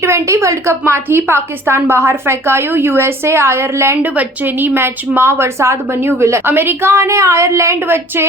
T20 world કપમાંથી Pakistan બહાર ફેંકાયું. USA Ireland વચ્ચેની મેચમાં વરસાદ બન્યું વિલન. અમેરિકા અને આયર્લેન્ડ વચ્ચે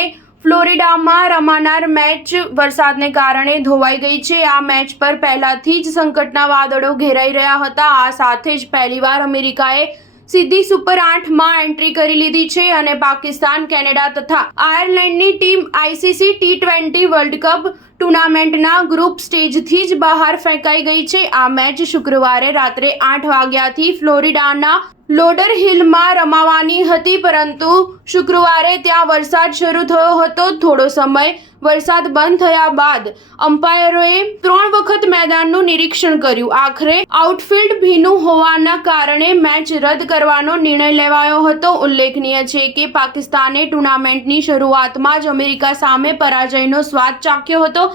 ફ્લોરિડામાં રમાનાર મેચ વરસાદને કારણે ધોવાઈ ગઈ છે. આ મેચ પર પહેલાથી જ સંકટના વાદળો ઘેરાઈ રહ્યા હતા. આ સાથે જ પહેલીવાર અમેરિકાએ સીધી સુપર 8માં એન્ટ્રી કરી લીધી છે અને પાકિસ્તાન, કેનેડા તથા આયર્લેન્ડની team ICC T20 world cup ટુર્નામેન્ટના ગ્રુપ સ્ટેજથી જ બહાર ફેંકાઈ ગઈ છે. આ મેચ શુક્રવારે રાત્રે 8 વાગ્યાથી ફ્લોરિડાના લોડરહિલમાં રમાવાની હતી, પરંતુ શુક્રવારે ત્યાં વરસાદ શરૂ થયો હતો. થોડો સમય વરસાદ બંધ થયા બાદ અમ્પાયરોએ 3 વખત મેદાનનું નિરીક્ષણ કર્યું. આખરે આઉટફિલ્ડ ભીનું હોવાના કારણે મેચ રદ કરવાનો નિર્ણય લેવાયો હતો. ઉલ્લેખનીય છે કે પાકિસ્તાને ટુર્નામેન્ટની શરૂઆતમાં જ અમેરિકા સામે પરાજયનો સ્વાદ ચાખ્યો હતો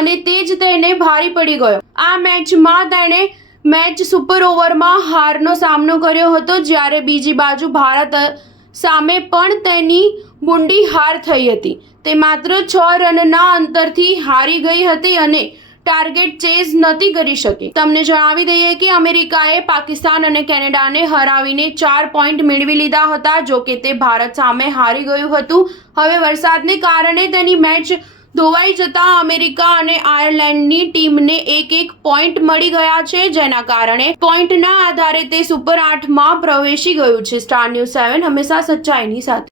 અને તે જ તેને ભારે પડી ગયો. આ મેચમાં તેણે મેચ સુપર ઓવરમાં હારનો સામનો કર્યો હતો, જ્યારે બીજી બાજુ ભારત સામે પણ તેની બુંડી હાર થઈ હતી. તે માત્ર 6 રનના અંતરથી હારી ગઈ હતી અને ટાર્ગેટ ચેઝ નથી કરી શકી. તમને જણાવી દઈએ કે અમેરિકાએ પાકિસ્તાન અને કેનેડાને હરાવીને 4 પોઈન્ટ મેળવી લીધા હતા. જો કે તે ભારત સામે હારી ગયું હતું. હવે વરસાદને કારણે તેની મેચ ધોવાઈ જતા અમેરિકા અને આયર્લેન્ડની ટીમને 1-1 પોઈન્ટ મળી ગયા છે, જેના કારણે પોઈન્ટના આધારે તે સુપર 8માં પ્રવેશી ગયું છે. સ્ટાર ન્યૂઝ 7 હંમેશા સચ્ચાઈની સાથે.